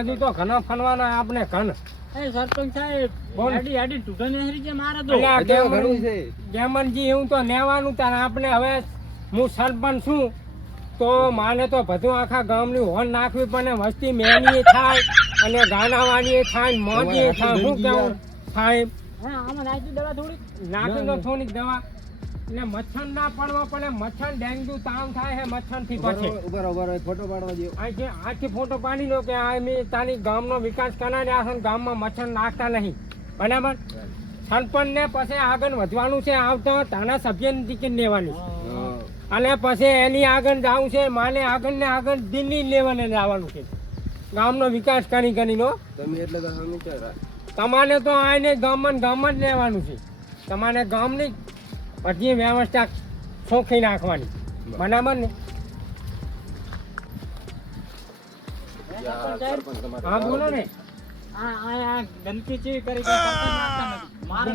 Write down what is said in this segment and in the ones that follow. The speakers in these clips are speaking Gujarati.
હજુ તો ઘણા ફરવાના આપણે ઘન સરપંચ સાહેબ આડી આડી તૂટને હરી જે મારે તો ગેમનજી એવું તો લેવાનું તારે આપણે હવે હું સરપંચ છું તો માને તો બધું આખા ગામની હોન નાખવી પણ વસ્તી મેની થાય અને ગાનાવાની થાય મોજી થાય શું કેવું થાય હા આમાં નાખી દવા થોડી નાખી દો થોડીક દવા એટલે મચ્છર ના પડવા પડે મચ્છર ડેન્ગ્યુ તાવ થાય છે મચ્છર થી પછી ફોટો પાડવા દો આથી ફોટો પાડી લો કે આ મેં તારી ગામનો વિકાસ કરાવ્યા છે ગામમાં મચ્છર નાખતા નહીં બરાબર સરપંચ ને પછી આગળ વધવાનું છે આવતા તાના સભ્યની ટિકિટ લેવાની અને પછી એની આગળ જવું છે માને આગળ ને આગળ દિલ્હી લેવાને જવાનું છે ગામનો વિકાસ કરી કરીને તમે એટલે તમારે તો આને ગામ જ લેવાનું છે તમારે ગામની બધી વ્યવસ્થા ચોખ્ખી નાખવાની બરાબર ને હા બોલો ને ગંદકી ચેવી કરી મારે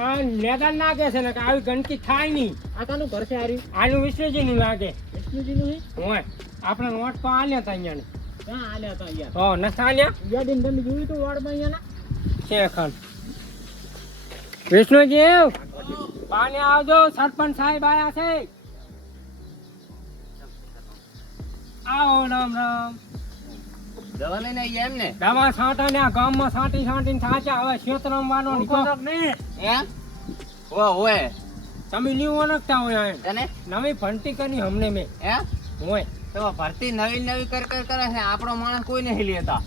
આ મેદાન નાખે છે ને કે આવી ગંદકી થાય નહીં આ કાનું ઘર છે આર્યું આનું વિશ્વજી નું લાગે વિષ્ણુજીનું હોય આપણે નોટ તો આલ્યા હતા અહીંયા ક્યાં આલ્યા હતા યાર તો નસા આલ્યા યાદીન તમે જોયું તું વાડમાં અહીંયાના છે ખન વિષ્ણુજી બાને આવજો સરપંચ સાહેબ આયા છે આવો રામ રામ દવા લઈને આવી એમ ને દવા છાંટા ને આ ગામમાં છાંટીને થાચા હવે ક્ષેત્રમવાનો નીકળો એમ ઓય તમે ન્યુ ઓળખતા હોય એમ તને નવી ભરતી કરી અમને મેં એમ હોય તો ભરતી નવી કર કરે છે આપણો માણસ કોઈ નહીં લેતા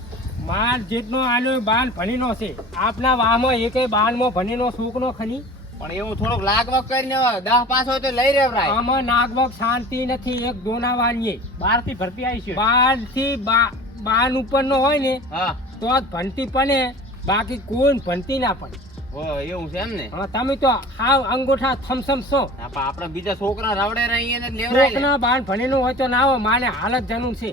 માર જેટલો આલ્યો બાર ભણીનો છે આપના વાહમાં એકે બારમાં ભણીનો છોકરો ખની પણ એવું થોડુંક લાગવગ કરીને 10 પાસ હોય તો લઈ રેવરાય આમાં નાગવક શાંતિ નથી એક દોનાવાની બહાર થી ભરતી આવી છે 12 થી 12 ઉપરનો હોય ને હા તો જ ભણતી પડે બાકી કોઈ ભણતી ના પડે ઓ એવું છે એમ ને હા તમે તો હાવ અંગૂઠા થમસમ છો આપણે બીજા છોકરા રવડે રહીએ ને લેવરાય છોકરા બાર ભણેલું હોય તો ના હોય મારે હાલત જનું છે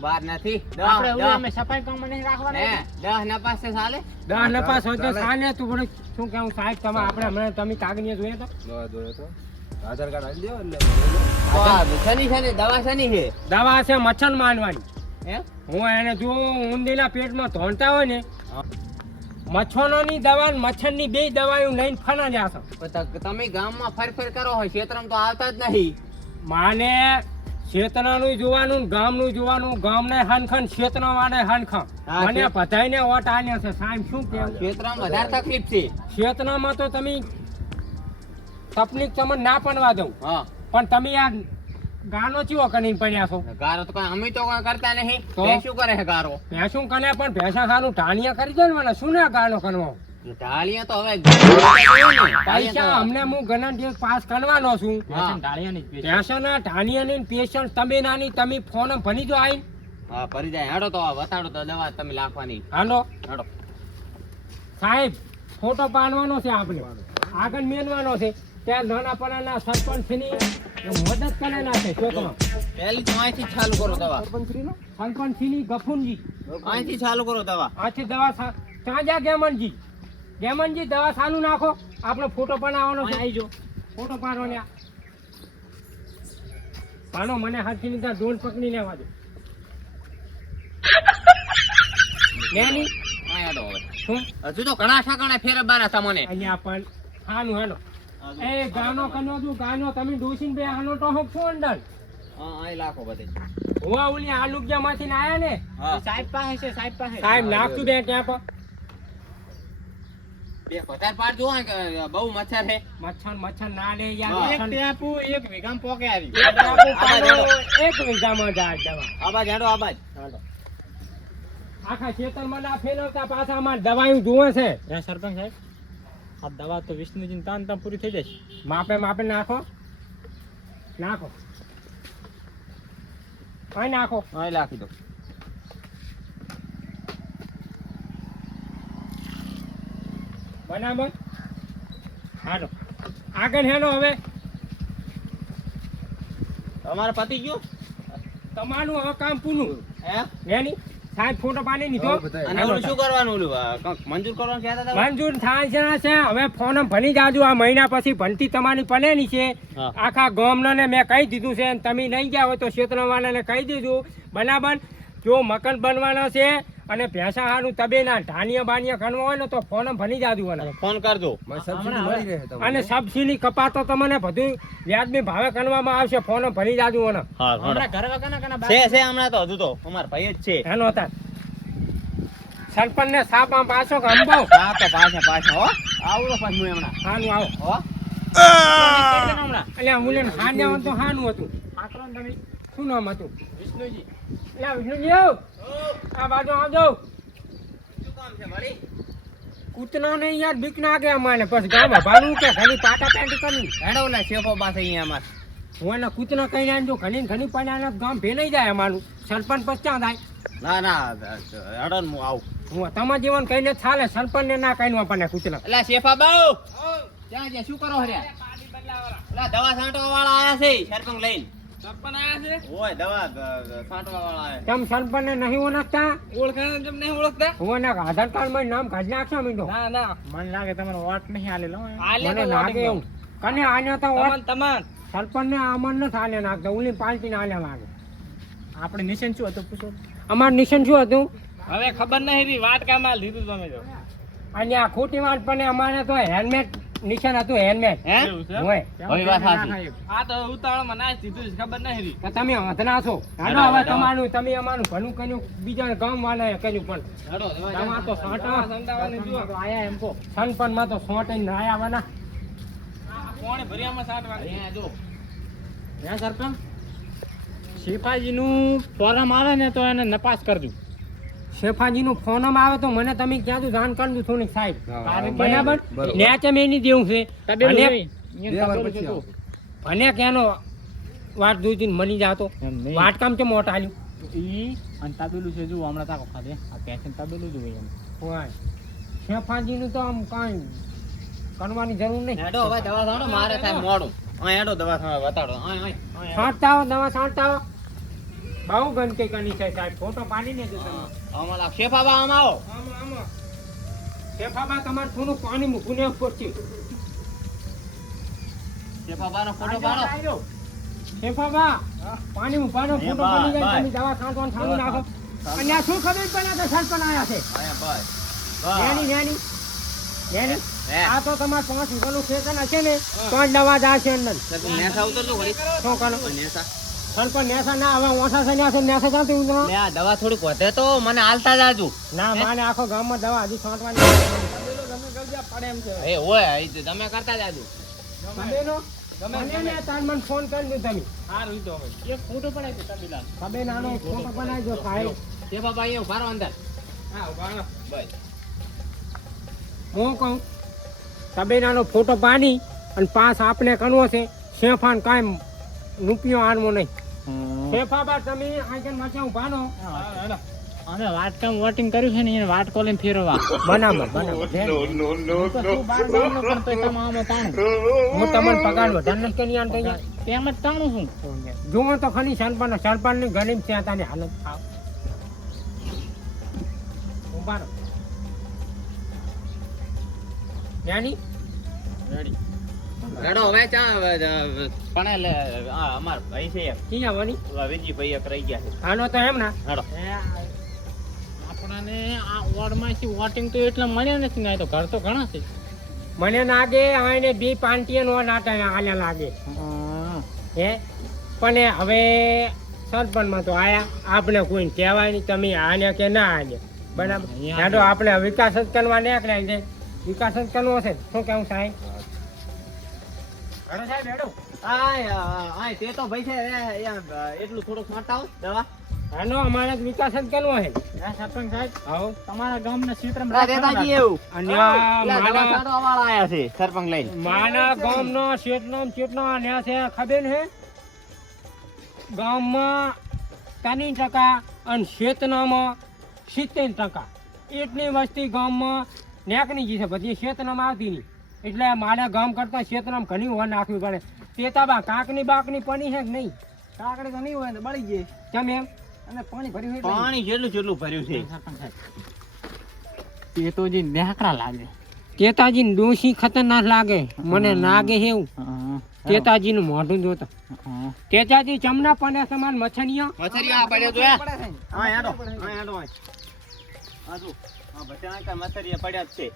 બાર નથી આપણે અમે સફાઈ કામ નહીં રાખવાના 10 ના પાસે ચાલે 10 નપાસ હોય તો સાને તું પણ શું કેવું સાહેબ તમે આપણે હમણાં તમે કાગળિયા જોઈએ તો આધાર કાર્ડ આપી દો એટલે શની શની દવા શની છે દવા છે મચ્છર મારવાની હે હું એને જો ઊંધીના પેટમાં ધોણતા હોય ને મચ્છરોની દવા ને મચ્છરની બે દવાઓ લઈને ફના જાશો તમે ગામમાં ફર કરો હોય ક્ષેત્રમાં તો આવતા જ નહીં માને ક્ષેત્રનું જોવાનું ગામનું જોવાનું ગામને હનખન ક્ષેત્રવાળે હનખન હા, મને બધાયને ઓટ આલ્યો છે સાહેબ શું કેવું ક્ષેત્રમાં વધારે તકલીફ છે ક્ષેત્રમાં તો તમે તકલીફ તમને ના પડવા દઉં હા પણ તમે આ ગાનો ચીવો કરીને પડ્યા છો ગારો તો કઈ અમે તો કઈ કરતા નહીં તો? તે શું કરે છે ગારો ભેંસું કને પણ ભેંસા ખાનું ટાણિયા કરી દે ને મને શું ને ગાનો કરવો ઢાળિયા તો હવે પૈસા અમને હું ઘણા દિવસ પાસ કરવાનો છું હા. ડાળિયાની જ ભેંસાના ટાણિયાની પેશન્ટ તમે નાની તમે ફોન ભણી જો આઈ હા પરી જાય હેડો તો વતાડો તો દવા તમે લાખવાની હાલો હેડો સાહેબ ફોટો પાડવાનો છે આપણે આગળ મેળવાનો છે ત્યાં નાના પરાના સરપંચની મદદ કરેલા છે છોકરા પહેલી તો અહીંથી જ ચાલુ કરો દવા સરપંચની ગફુનજી અહીંથી ચાલુ કરો દવા આથી દવા તાજા ગેમનજી દવા સાનું નાખો આપણે ફોટો બનાવવાનો છે આવી જો ફોટો પાડવાનો પાડો મને હાથથી લીધા ડોલ પકડી લેવા દો લેની હા હેડો હવે શું હજુ તો ઘણા ઠાકાણે ફેરવવાના તમને અહીંયા પણ સાનું હેલો એ ગાનો કનો તું ગાનો તમે ડોસીને બે આનો તો હોક છો અંદર હા અહીં લાખો બધે હુવા ઓલી આલુકજામાંથી ને આયા ને હા સાહેબ પાસે છે સાહેબ પાસે સાહેબ નાખતું બે ક્યાં પર બે વધારે પાડ જો કે બહુ મચ્છર છે મચ્છર ના લે હા. યાર એક ટેપુ એક વીઘામાં પોકે આવી એક ટાપુ પાડો, એક વીઘામાં જાય દવા આબાજ હેડો આબાજ હાલો. આખા ખેતરમાં ના ફેરવતા પાછા અમારે દવાયું જોવે છે સરપંચ સાહેબ આ દવા તો વિષ્ણુજી તાન તાન પૂરી થઈ જશે માપે નાખો નાખો અહીં નાખો અહીં લાખી દો બરાબર હાલો આગળ હેલો હવે તમારે પતી ગયું તમારું હવે કામ પૂરું હે એની સાહેબ ફોટો પાડી લીધો અને ઓલું શું કરવાનું ઓલું કંઈક મંજૂર કરવાનું કહેતા હતા મંજૂર થાય છે હવે ફોન ભણી જાજો આ મહિના પછી ભણતી તમારી પડેલી છે હા. આખા ગામના મેં કહી દીધું છે અને તમે નહીં ગયા હોય તો ક્ષેત્રવાળાને કહી દીધું બરાબર જો મકાન બનવાનો છે અને ભેંસા હારું તબે ના ધાનિયા બાનિયા ખણવા હોય ને તો ફોન ભરી જાદુ અને ફોન કરજો મને સબસિડી મળી રહે અને સબસિડી કપાતો તમને બધું વ્યાજબી ભાવે ગણવામાં આવશે ફોન ભરી જાદુ અને હમણાં ઘરે કના કના છે હમણાં તો હજુ તો અમાર ભાઈ જ છે એનો હતા સરપંચ ને સાપમાં પાછો કે અંબો હા તો પાછા હો આવડો પાછું હમણાં હાનું આવો હો હમણાં એટલે હું લઈને હાન્યા તો હાનું હતું આકરો ને તમે શું નામ હતું વિષ્ણુજી એટલે વિષ્ણુજી આવ આ બાજુ આવજો શું કામ છે વળી કૂતના ને યાર બીક નાગે અમારે પછી ગામ ભાડું કે ઘણી પાટા પેન્ટ કરી હેડો ને શેફો પાસે અહીંયા અમાર હું એને કૂતના કઈ ના જો ઘણી પાડ્યા ગામ ભેનાઈ જાય અમારું સરપંચ પછી ક્યાં થાય ના હેડો ને હું આવું હું તમારા જીવન કઈને ચાલે સરપંચ ને ના કઈ આપણને કૂતના એટલે શેફા બાઉ ક્યાં છે શું કરો હર્યા એટલે દવા છાંટવા વાળા આયા છે સરપંચ લઈને સરપંચ આયા છે ઓય દવા છાંટવા વાળા આયા તેમ સરપંચ ને નહીં ઓળખતા ઓળખાણ તેમ નહીં ઓળખતા હું એના આધાર કાર્ડ માં નામ કાઢી નાખશો મીંડો ના મને લાગે તમારો વોટ નહીં આલેલો મને લાગે એવું કને આને તો તમાર સરપંચ ને અમર ન થાલે નાખતા ઉલી પાલટી ને આલે લાગે આપણે નિશાન શું હતું પૂછો અમાર નિશાન શું હતું હવે ખબર નહીં રી વાટ કામાલ દીધું તમે તો અને આ ખોટી વાત પણ અમારે તો હેલ્મેટ નિશાન હતું હેલ્મેટ હે હોય હવે વાત સાચી આ તો ઉતાવળમાં ના દીધું ખબર નહીં રી તો તમે હથના છો હાલો હવે તમારું તમે અમારું ભલું કર્યું બીજા ગામ વાળાએ કર્યું પણ હેડો દવા તમાર તો સોટા સંદાવાને જુઓ આયા એમ કો સરપંચ માં તો સોટા ને આયા વાના કોણે ભરિયામાં 60 વાગે અહીંયા જો હે સરપંચ શિપાજીનું ફોરમ આવે ને તો એને નપાસ કરજો શેફાજી નું ફોન આવે તો મને તમે ક્યાં જાણ કરજો થોડીક સાહેબ બરાબર. બરાબર નેચે મેં નહીં દેવું છે તબેલું અને નહીં. અહીંયા તબેલું છે તો. ભલે કેનો વાત જોઈતી ને મળી જાતો એમ નહીં. વાત કામ છે મોટા આલ્યું ઈ અને તબેલું છે જુઓ હમણાં તાકો ખાધે આ પેશન તબેલું જ હોય એમ હોય શેફાજી નું તો આમ કાંઈ કરવાની જરૂર નહીં હેડો હવે દવા છાંટો મારે થાય મોડું અહીં હેડો દવા છાંટો બતાડો અહીં છાંટતા આવો દવા છાંટતા આવો બહુ ગંદકી કરી છે સાહેબ ફોટો પાડી ને તમે અમારા શેફા બા આમ આવો આમાં શેફાબા તમારે થોડું પાણી મૂકવું ને પડશે શેફા બાનો ફોટો પાડો શેફાબા પાણી મૂકવાનો ફોટો એ પડી જાય ભાઈ. તમે દવા છાંટવાનું ચાલુ નાખો અને આ શું ખબર પડે તો સરપંચ આયા છે અહીંયા ભાઈ નેની નેની નેની હે. આ તો તમારે 5 વીઘાનું ખેતર હશે ને તો જ દવા જાશે અંદર સરપંચ નેસા ઉતરજો ઘડી શું કરો નેસા સરપંચ નેસા ના હવે ઓછા છે નેસા ક્યાંથી ઉતરો લે આ દવા થોડીક વધે તો મને હાલતા જાજો ના માને આખો ગામમાં દવા હજી છાંટવાની પડે એમ છે એ હોય એ તો તમે કરતા જાજો સબેનો મને ને તાર મને ફોન કરી દો તમે સારું તો હવે એક ફોટો પડાય તો તબેલા સબે નાનો ફોટો બનાવી દો સાહેબ શેફા બા અહીંયા ઉભા રહો અંદર હા ઉભા રહો. બસ હું કહું સબેનાનો ફોટો પાડી અને પાસ આપણે કરવો છે શેફાન કાંઈ રૂપિયો આનવો નહીં શેફાબા તમે આગળ વચ્ચે ઉભા રહો. અમે વાટકામ વોટિંગ કર્યું છે ને એને વાટકો લઈને ફેરવવા બરાબર બરાબર તો શું બાર ગામનો પણ તોય તમે આમાં તાણું. હું તમને પગાર વધારે નથી કરી આન કહીએ તેમ જ તાણું છું જુઓ તો ખરી સરપંચની ગરીબ ત્યાંતાની હાલત થાવ ઉભા રહો જ્ઞાની રેડી રેડો હવે ચા પણ એટલે આ અમાર ભાઈ છે એક ક્યાં આવવાની ઓલા વિજયભાઈ એક રહી ગયા છે આનો તો એમ ના હેડો આપણાને આ વોર્ડમાંથી વોટિંગ તો એટલે મળ્યા નથી ને આ તો ઘર તો ઘણા છે મને લાગે આને બે પાર્ટીઓ નો નાટા આલ્યા લાગે હે પણ એ હવે સરપંચમાં તો આયા આપણે કોઈને કહેવાય નહીં તમે આને કે ના આને બરાબર હેડો આપણે વિકાસ જ કરવા નીકળ્યા છે વિકાસ જ કરવો છે શું કેવું સાહેબ હેડો સાહેબ હેડો આ તે તો ભાઈ છે એટલું થોડુંક છાંટાવ દવા હાલો અમારે તો વિકાસ જ કરવો છે હા સરપંચ સાહેબ આવો તમારા ગામના ક્ષેત્રમાં દેતાજી એવું અને આ દવા મારા છાંટવા વાળા આયા છે સરપંચ લઈને માના ગામનો ચેટનો ન્યા છે ખબર છે ગામમાં 3% અને ક્ષેત્રમાં 70%. એટલી વસ્તી ગામમાં નેકની જી છે બધી ક્ષેત્રમાં આવતી નહીં એટલે મારા ગામ કરતા ક્ષેત્રમાં ઘણી વાર નાખવી પડે તેતાબા કાકની બાકની પડી છે કે નહીં કાકડી તો નહીં હોય ને બળી જાય કેમ એમ અને પાણી ભર્યું હોય એટલે પાણી જેટલું ભર્યું છે સરપંચ સાહેબ તે તો જે નેકડા લાગે તેતાજી ડોશી ખતરનાક લાગે મને લાગે છે એવું તેતાજી નું મોઢું જોતો તેતાજી ચમના પણ સમાન મચ્છરિયા મછરિયા પડ્યો તો હા હેડો આ જો હા બચાણા કા મસરીએ પડ્યા જ છે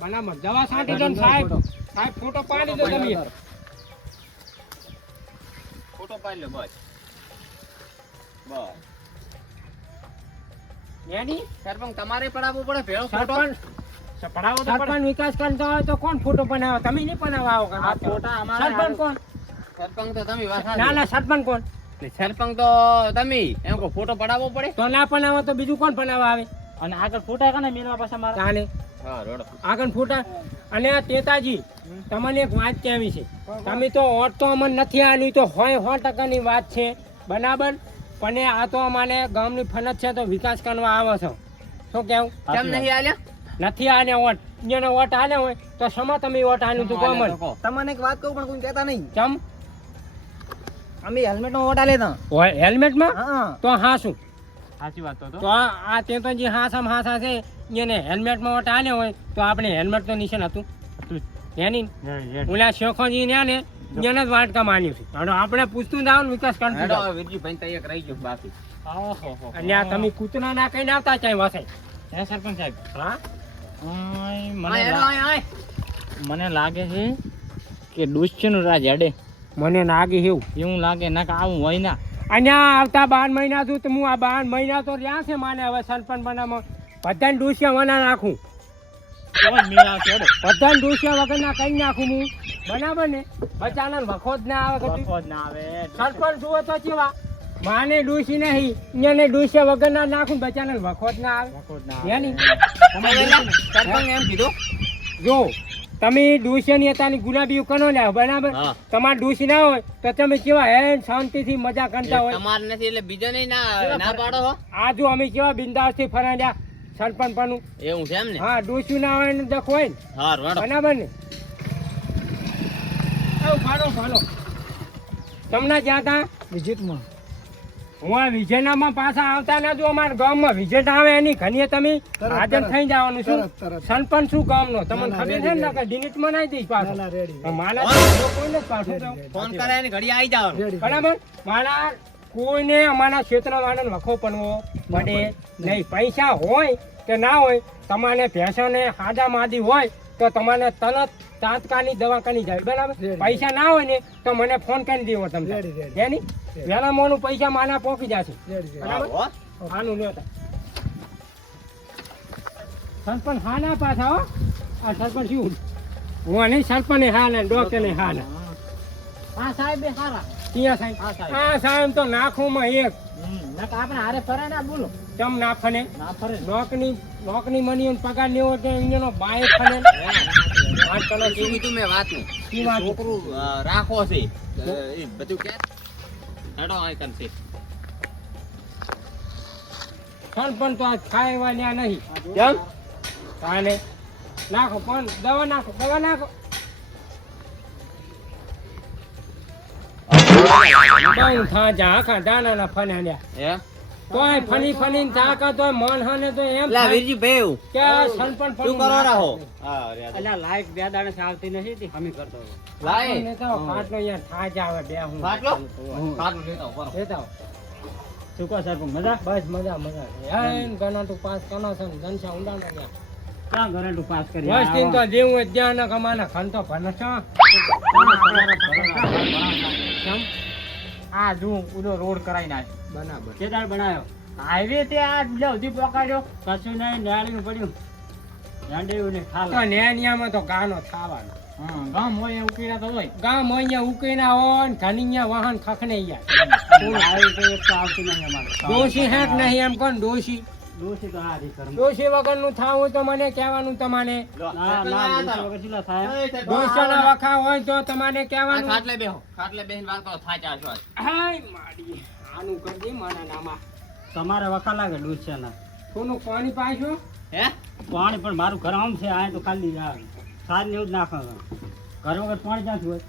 બનાવો દવા છાંટી દો ને સાહેબ સાહેબ ફોટો પાડી દો તમે ફોટો પાડી લો બસ બસ એની સરપંચ તમારે પડાવવું પડે ભેળો ફોટો સરપંચ પડાવો તો પડે. સરપંચ વિકાસ કરતો હોય તો કોણ ફોટો બનાવે તમે નહીં બનાવવા આવો આ ફોટા અમારે સરપંચ કોણ સરપંચ તો તમે વાત ના ના સરપંચ કોણ સરપંચ તો તમે એમ કો ફોટો પડાવવો પડે તો ના બનાવે તો બીજું કોણ બનાવવા આવે અને આગળ ફોટા કને મેલવા પાછા મારા તાને હા રોડો આગળ ફોટા અને આ તેતાજી તમને એક વાત કહેવી છે તમે તો ઓટ તો અમને નથી આલ્યું તો 100% વાત છે બરાબર પણ આ તો અમારે ગામની ફરજ છે તો વિકાસ કરવા આવો છો શું કેવું કેમ નહીં આલ્યા નથી આને ઓટ જેને ઓટ આલે હોય તો સમા તમે ઓટ આલ્યું તું કોમન તમને એક વાત કહું પણ કોઈ કહેતા નહીં ચમ અમે હેલ્મેટ નો ઓટા લેતા હેલ્મેટમાં હા તો હા શું સાચી વાત તો તો આ તેતાજી હાસામ હાસા છે એને હેલ્મેટમાં ઓટ આલે હોય તો આપણે હેલ્મેટ તો નિશાન હતું એની ઓલા શેખોજી ને એને જ વાટકા માન્યું છે હવે આપણે પૂછતું જાવ વિકાસ કરતું હેડો જાવ. વીરજીભાઈ તો એક રહી ગયું બાકી ઓહો અને આ તમે કૂતરા ના કઈ આવતા ચાય વસાય હે સરપંચ સાહેબ હા હા હેડો આય આય મને લાગે છે કે દુષ્યનું રાજ હેડે મને લાગે એવું એવું લાગે ના કે આવું હોય ના અહીંયા આવતા 12 મહિના છું તો હું આ 12 મહિના તો રહ્યા છે માને હવે સરપંચ બનાવવામાં બધાને ડોસિયા વના નાખું કોઈ મેળા ચડે બધાને ડોસિયા વગરના કઈ નાખું હું બરાબર ને બચાના વખો જ ના આવે કદી વખો જ ના આવે સરપંચ જુઓ તો કેવા માને ડોસી નહીં એને ડોસિયા વગરના નાખું બચાના વખો જ ના આવે વખો જ ના એની સરપંચ એમ કીધું જો તમે ડોસિયાની અત્યારની ગુલાબી કનો લ્યા બરાબર હા. તમારે ડોસી ના હોય તો તમે કેવા હેન શાંતિથી મજા કરતા હોય તમાર નથી એટલે બીજા નહીં ના પાડો હો આ જો અમે કેવા બિંદાસ થી ફરાડ્યા સરપંચ પનું એવું છે એમ ને હા ડોસ્યું ના હોય ને દખ હોય ને હા રોડો બરાબર ને ભાડો ભાડો તમને જ્યાં તા વિઝિટમાં હું આ વિજયનામાં પાછા આવતા ના જો અમારા ગામમાં વિજેટ આવે એની ઘણીએ તમે તરત, હાજર તરત. થઈ જવાનું શું તરત. સરપંચ શું ગામનો તમને ના, ના, ખબર છે ready, ને કે ડિલીટ માં નાઈ દઈશ પાછો ના, ready, ready. માના કોઈને જ પાછું જાઉં. ફોન કરે ને ઘડી આવી જાવ રેડી બરાબર મારા કોઈને અમારા ક્ષેત્રવાળાને વખો પડવો પડે નહીં પૈસા હોય કે ના હોય તમારે ભેંસોને હાડા માદી હોય તો તમારે તરત તાત્કાલિક દવાખાને જાય બરાબર રેડી. પૈસા ના હોય ને તો મને ફોન કરી દેવો તમે રેડી, રેડી. એની વહેલા મોનું પૈસા માના પોકી જશે રેડી બરાબર હો આનું લેતા સરપંચ હા ના પાછા હો આ સરપંચ શું હું નહીં સરપંચ હા ને ડોક્ટર ને હા ના હા સાહેબ બે સારા ત્યાં સાહેબ હા, સાહેબ. આ સાહેબ તો નાખોમાં એક ના કે આપણે હારે ફરે ના બોલો ચમ ના ફને ના ફરે નોકની મની અને પગાર લેવો તો એનો બાય ફને વાત કરો શું કીધું મેં વાત નહીં શું વાત? છોકરું રાખો છે એ બધું કે હેડો આય કરશે સરપંચ તો આ ખાય એવા ન્યા નહીં કેમ કાલે નાખો પણ દવા નાખો બહુ થાજા આખા દાના ફને લ્યા હે તોય ફની થાકા તો મન હને તો એમ લા થાય વીરજી ભાઈ કે આ સરપંચ શું કરો રહો હા રે અલ્યા લાઈટ બે દાડે આવતી નથી તે હમી કરતો લાય આપણને તો ખાટલો યાર થાજા આવે બે હું ખાટલો ખાટલો લેતા ઉપર લેતા આવો. શું કહો સરપંચ મજા બસ મજા યાર ગણા તું પાસ કરનો છે ને જનસા ઊંડામાં ગયા ક્યાં ઘરે તું પાસ કરી બસ તીન તો જેવું હોય ત્યાં ના કમાના ખંતો ભણશો કેમ આ જો ઉડો રોડ કરાઈ નાખ બરાબર કેદાર બનાવ્યો હાઈવે તે આ સુધી પકડ્યો કશું નહીં નેળીનું પડ્યું ઝાંડેયું ને તો ખાલા નેનિયામાં તો ગાનો થાવાનો હા ગામ હોય એ ઉકેલા તો હોય ગામ અહીંયા ઉકેના હોય ને ઘણીયા વાહન ખખને યાર હાઈવે તો એક તો આવતી નહીં અમારે ડોશી હેક નહીં એમ કોણ ડોશી દોષી તો હારી કરમ ડોશી વગરનું થાવું તો મને કહેવાનું તમારે ના ના દોષી વગર ચીલા થાય ડોશીના વખા હોય તો તમારે કહેવાનું ખાટલે બેહો ખાટલે બેહીને વાત કરો થાચા છો હાય માડી આનું કરજે મારા નામાં તમારે વખા લાગે ડોસિયાના કોનું પાણી પાછો હે પાણી પણ મારું ઘર આમ છે આ તો ખાલી સાર ને એવું જ નાખવાનું ઘર વગર પાણી ક્યાંથી હોય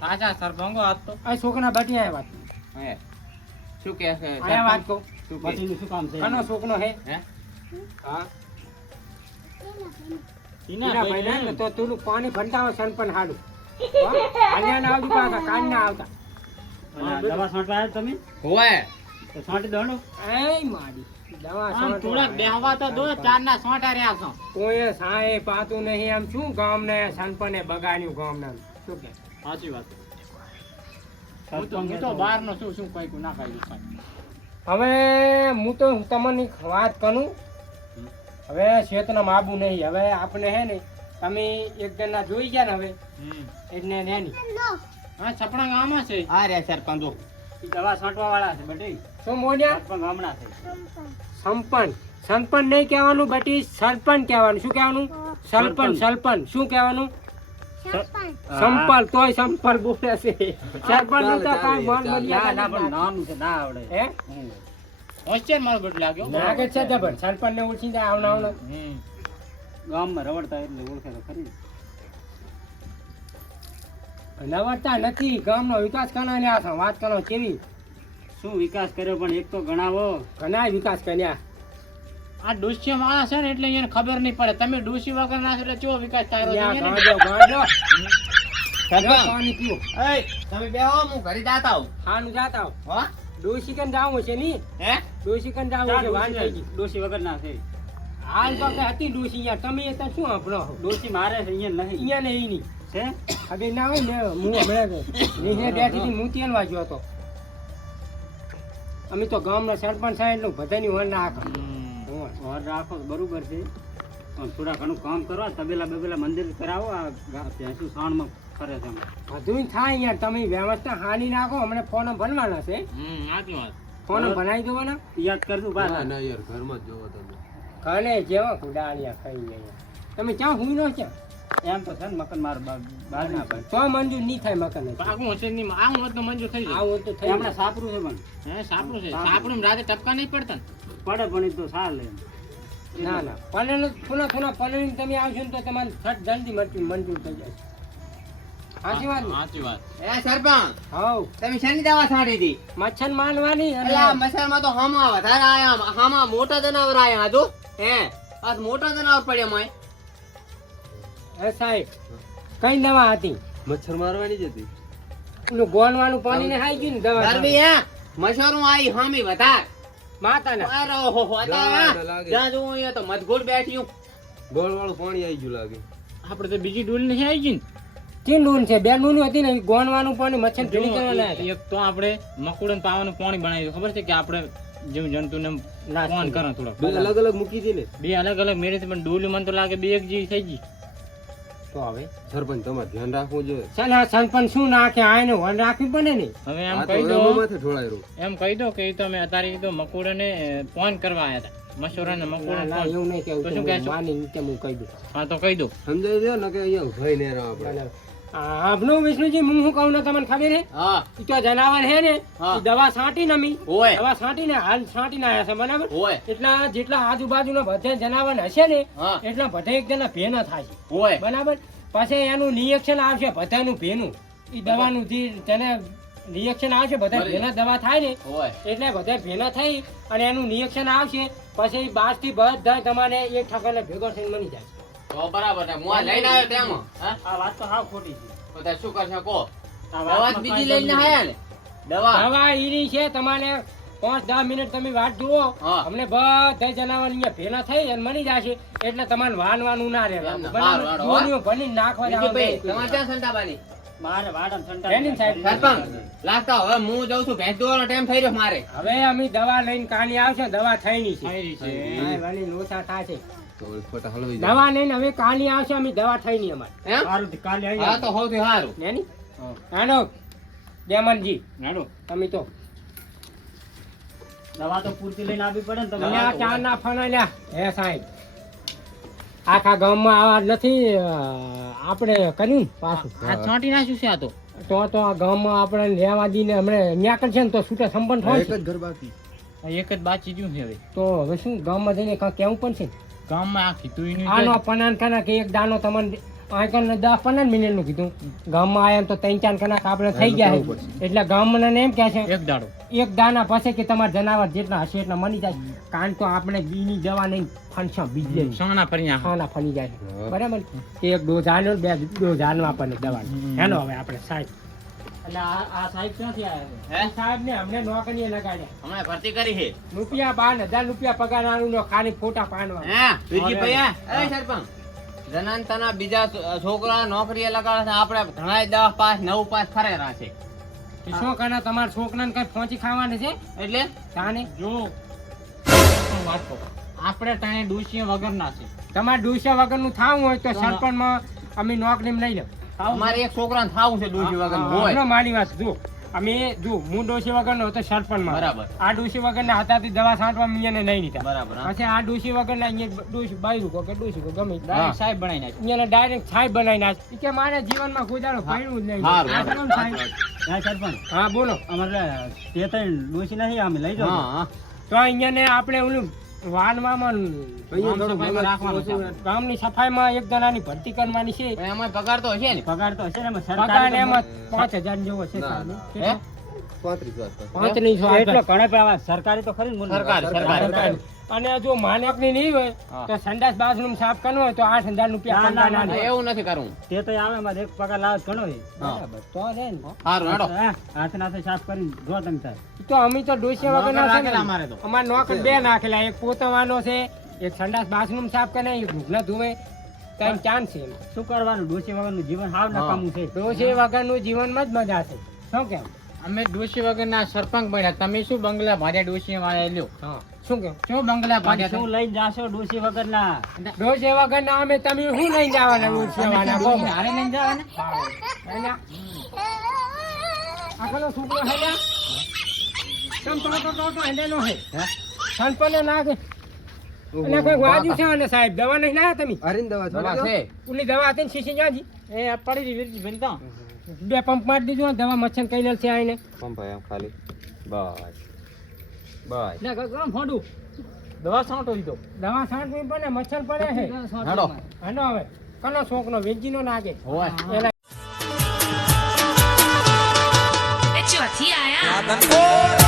થાચા સરપંગો આજ તો આ છોકરા બટી આયા વાત હે શું કે છે આયા વાત કહું શું કે પતિનું શું કામ છે કનો છોકરો હે હે હા ઈના ઈના ભાઈ ને તો તું પાણી ભંટાવો સરપંચ હાડું આલ્યા ના આવતું પાછા કાન ના આવતા દવા છાંટવા આવ્યા તમે હોય તો છાંટી દો ને એ માડી દવા આમ છાંટવા થોડાક બેહવા તો દો, ચારના છોંટા રહ્યા છો. કોઈ સાહેબ પાતું નહીં આમ શું ગામ ને સંપને બગાડ્યું ગામ ને શું કે સાચી વાત. હું તો બહારનો શું કઈ ના કહી દઉં. હવે હું તો તમને વાત કરું હવે શેતનામાં આબુ નહીં હવે આપણે હે ને તમે એક જણના જોઈ ગયા ને હવે એટલે નેની હા, છપડા ગામમાં છે. આ રે સરપંચ જો. ઈ દવા છાંટવા વાળા છે બધી. શું મોડ્યા સરપંચ ગામના છે. સંપન સંપન નહીં કહેવાનું બટી સરપંચ કહેવાનું શું કહેવાનું સરપંચ સરપંચ શું કહેવાનું સંપલ તોય સંપલ બોલે છે સરપંચ નું તો કાંઈ મન મર્યાદા ના, પણ નથી. નાનું છે, ના આવડે. હે હોશિયાર મારો બેટો લાગ્યો. લાગે છે જબર સરપંચ ને ઓળખી જાય આવના આવના ગામમાં રવડતા એટલે ઓળખે તો ખરી. નવરતા નથી ગામનો વિકાસ કરનાર આ છે વાત કરો કેવી શું વિકાસ કર્યો પણ એક તો ગણાવો. ઘણા વિકાસ કર્યા આ ડોશી માણસ છે ને એટલે એને ખબર નહીં પડે. તમે ડોશી વગર નાખો એટલે ચેવો વિકાસ થયો છે ત્યાં એને? ગાંજો સરપંચ પાણી પીવો એય તમે બેહો હું ઘરે જાતા આવું. ખાનું જાતા આવો. હો ડોશી કન જાવું છે ની હે ડોશી કન જાવું છે વાન થઈ ગઈ ડોશી વગર ના છે. હાલ તો કે હતી ડોશી યાર તમે એ તો શું આપણો ડોશી મારે છે અહીંયા નહીં અહીંયા ને ઈ ની છે. હવે ના હોય ને હું હમણાં નીચે બેઠી હતી હું તેલ વાગ્યો હતો અમે તો ગામના સરપંચ સાહેબ એટલું બધાની વર ના આખા ઘર રાખો તો બરોબર છે પણ થોડા ઘણું કામ કરવા તબેલા બબેલા મંદિર કરાવો. આ ભેંસું સાણમાં ફરે છે હમણાં. બધું થાય યાર તમે વ્યવસ્થા હાલી નાખો હમણાં ફોન ભરવાના છે સાચી વાત. ફોન ભરાઈ દેવાના યાદ કરજો પાછા. ઘરે જેવા કુડાળિયા ખાઈ ગયા તમે ક્યાં હું નો ક્યાં એમ તો છે ને મકાન માર બહાર ના પડે. તો મંજૂર નહીં થાય મકાન આવું હશે નહીં, આવું હોત તો મંજૂર થઈ જાય. આવું તો થઈ હમણાં સાપરું છે પણ. હે, સાપરું છે. સાપરું રાતે ટપકા નહીં પડતા ને? પડે પણ એ તો સાર લે. ના ના પનેર થોડા થોડા પનેર તમે આવશો ને તો તમારે ફટ જલ્દી મંજૂર થઈ જાય સાચી વાત ને? સાચી વાત. એ સરપંચ હાઉ તમે શેની દવા છાંટી હતી? મચ્છર મારવાની અને અલા મચ્છરમાં તો હામાં વધારે આયા હામાં મોટા જનાવર આયા હાજુ હે આ તો મોટા જનાવર પડ્યા મોય એ સાહેબ કઈ દવા હતી મચ્છર મારવાની જ હતી. પેલું ગોળવાનું પાણી ને ખાઈ ગયું ને દવા ગરમી હે મચ્છરું આઈ હામી વધાર માતાના અરે ઓહો લાગે, લાગે. જ્યાં જોઉં અહીંયા તો મજગૂર બેઠ્યું ગોળ વાળું પાણી આવી ગયું લાગે. આપણે તો બીજી ડોલ નહીં આવી ગઈ ને? તીન ડૂન છે બે ડૂન હતી ને ગોળવાનું પાણી મચ્છર ભેળી કરવાના હતા. એક તો આપણે મકુડન પાવાનું પાણી બનાવ્યું. ખબર છે કે આપણે જીવ જંતુને ફોન કરો થોડો. બે અલગ અલગ મૂકી હતી ને. બે અલગ અલગ મેળે પણ ડોલી મને તો લાગે બે એક જેવી થઈ ગઈ. તો હવે સરપંચ તમારે ધ્યાન રાખવું જોઈએ. સલા સરપંચ શું નાખે આને વન રાખવી પડે ને હવે એમ આ તો કહી દો, એમાં માથે ઢોળાય એમ કહી દો કે ઈ તો અમે અત્યારે ઈ તો મકુડને ફોન કરવા આવ્યા હતા. મસૂરાને ના મકુડને ના ફોન. એવું નહીં કેવું તો તો શું હું કહેશો? માની નીચે હું કહી દઉં હા તો કહી દો. સમજાઈ દો ને કે અહીંયા ઉભાઈ ને રહો આપણે. આપનો વિષ્ણુજી હું શું કહું ને તમને ખબર હે હા ઈ તો જનાવર હે ને હા. ઈ દવા છાંટીને અમે ઓય દવા છાંટીને હાલ છાંટીને આયા છે બરાબર ઓય એટલા જેટલા આજુબાજુના બધા જનાવર હશે ને હા એટલા બધા એક જણા ભેના થાય છે ઓય બરાબર પછી એનું રિએક્શન આવશે બધાનું ભેનું ઈ દવાનું જે તેને રિએક્શન આવશે બધા બરાબર. ભેના દવા થાય ને ઓય એટલે બધા ભેના થઈ અને એનું રિએક્શન આવશે પછી બાજથી બધા તમારે એક ઠકાને ભેગો થઈને મળી જાય તો બરાબર છે હું આ લઈને આવ્યો તેમાં હા આ વાત તો હાવ ખોટી છે. તો તાર શું કરશે કો આ દવા વાતમાં બીજી કાંઈ લઈને દમ આયા ને દવા દવા ઈની છે તમારે 5-10 મિનિટ તમે વાટ જુઓ હા. અમને બધા જનાવર અહીંયા ભેના થઈ અને મળી જશે એટલે તમારે વાનવાનું ના રહે એમ ને, બરાબર વાળ વાળો, દોરીઓ ભરીને નાખવા બીજું ભાઈ જવાનું તમારે ક્યાં સંતાબાની મારે વાડમ સંટાડી એની સાહેબ, સરપંચ લાગતા હવે હું જાઉં છું ભેંસ દોવાનો ટાઈમ થઈ રહ્યો મારે હવે અમે દવા લઈને કાલી આવશે દવા થઈની છે થઈ રહી છે. હા, વાલી લોચા થાશે તો વળી ખોટા હલવાઈ જાય. દવા લઈને હવે કાલી આવશે અમે દવા થઈની અમારે એમ સારું તો કાલે આવી હા તો સૌથી સારું નેની હા. હાલો દેમનજી હાલો. તમે તો દવા તો પૂરતી લઈને આપવી પડે ને તમે આ તમે. ચાર ના ફોન લ્યા હે સાહેબ આખા ગામમાં આવા નથી આપણે કર્યું ને પાછું આ છાંટી નાખ્યું છે આ તો. તો આ ગામમાં આપણે લેવા દઈને હમણાં ન્યા કરશે ને તો છૂટા સંપન્ન આ થાય એક છે જ ઘર બાકી. આ એક જ બાચી ગયું છે હવે. તો હવે શું ગામમાં જઈને કાંઈ કેવું પડશે ને ગામમાં આ કીધું ઈ આનો નહીં. પનાન કના કે એક દાનો તમને આકન 10-15 મિનિટનું કીધું ગામમાં આયા ને તો 3-4 કનાક આપણે થઈ ગયા છે એટલે ગામના એમ કહે છે એક દાડો. એક દાના પછી કે તમારા જનાવર જેટલા હશે એટલા મળી જાય કારણ તો આપણે બીની દવા નહીં ફણસા બીજ સાણા ફરી નાખો. ખાના ફરી જાય હા. બરાબર એક ડોઝ આનો બે ડોઝ આનો આપણને દવા હમ. હેલો હવે આપણે સાહેબ એટલે આ સાહેબ ક્યાંથી આવ્યા છે? હે સાહેબ ને અમને નોકરીએ લગાડ્યા. હમણાં ભરતી કરી છે રૂપિયા 12,000 પગાર આનું ને ખાલી ફોટા પાડવા. હે વિરજીભાઈ હે એ સરપંચ જનાંતાના બીજા છોકરા નોકરીએ લગાડે છે આપણે ઘણા 10 પાસ 9 પાસ ફરેરા છે શું કરના તમારા છોકરાને કઈ પહોંચી ખાવાની છે એટલે તાને જો વાત કહો. આપણે ત્રણે ડોશીએ વગરના છે. તમારે ડોસા વગરનું થાવું હોય તો સરપંચમાં અમે નોકરીમાં લઈ લો. અમારે એક છોકરાને થાવું છે ડોશી વગર હોય હમણાં મારી વાત જો અમે જો હું ડોસી વગરનો હતો સરપંચમાં. બરાબર. આ ડોસી વગરના હાથાથી દવા છાંટવા મિયાને નહીં લીધા. બરાબર હા. પછી આ ડોસી વગરના અહીંયા ડોસી બાયરું કહો કે ડોસી કહો ગમે તે. હા. સાહેબ બનાવી નાખ્યો. અહીંયાને ડાયરેક્ટ છાય બનાવી નાખ. ઈ કે મારે જીવનમાં કોઈ દાડો ભણ્યું જ નહીં. હારું. આ કેમ સાહેબ? હા સરપંચ હા બોલો. અમારે તે ત્રણ ડોશી નથી અમે લઈ જાઓ. હા તો અહીંયાને આપણે ઓલું વાનમાં અહીંયા થોડું મગજ રાખવાનું છે. ગામની સફાઈમાં એક જણાની ભરતી કરવાની છે. પણ એમાં પગાર તો હશે ને પગાર તો હશે ને એમાં પગાર સરકારી એમાં 5,000 જેવો છે. ના, સાહેબ. ના. હે 35 વાત. 35 એટલો ઘણા પૈસા સરકારી તો ખરી ને મુરલી? સરકારી. સરકારી. અને જો માનકની નહીં હોય હા. તો સંડાસ બાથરૂમ સાફ કરવો હોય તો 8,000 રૂપિયા ના, ના, પગાર ના, આલે. એવું નથી કરવું તે તો આવે મારે એક પગાર લાવે ઘણો છે. હા. બરાબર. તો રે ને. સારું હેડો હા, હાથે નાથે સાફ કરીને જો તમે થાય. તો અમે તો ડોસિયા નોકર વગરના છે રાખેલા ને. અમારે તો. અમારે નોકર 2 નાખેલા, એક પોતવાનો છે, એક સંડાસ બાથરૂમ સાફ કરે, એક ઘૂંટણા ધોવે. ત્રણ ચાન્સ છે એમાં. શું કરવાનું ડોશી વગરનું જીવન હાવ નકામું છે. ડોસી વગરનું જીવનમાં જ મજા છે. શું કેમ? અમે ડોશી વગરના સરપંચ બન્યા તમે શું બંગલા ભાડે ડોશી વાળા લ્યો હા. શું કેમ? શું બંગલા પણ ભાડે શું લઈને જાશો ડોશી વગરના? ડોસી વગરના અમે તમે શું લઈને જવાના ડોસિયા વાળા? બોલો. હારે લઈને જવાના? એના આખલો છોકરો હે લ્યા? તમ તો હેડેલો હે. સંપન્ન નાખે. અને કોઈ વાજ્યું છે અને સાહેબ દવા નહીં લાયા તમે? આરીને દવા દવા છોડી છે ઓલી દવા હતી ને શીશી જાજી. એ આ પડી રહી વીરજીભાઈ તો. 2 પંપ મારી દીધું ને દવા મચ્છર કઈ લે છે આઈને. દો પંપ આમ ખાલી બસ બસ લે ગરમ ફોડું. દવા છાંટો દીધો. દવા છાંટવી પડે, મચ્છર પડે છે. હેડો હાલો હવે કનો છોકનો વેજીનો નાગે હોય એના Hecho así, allá.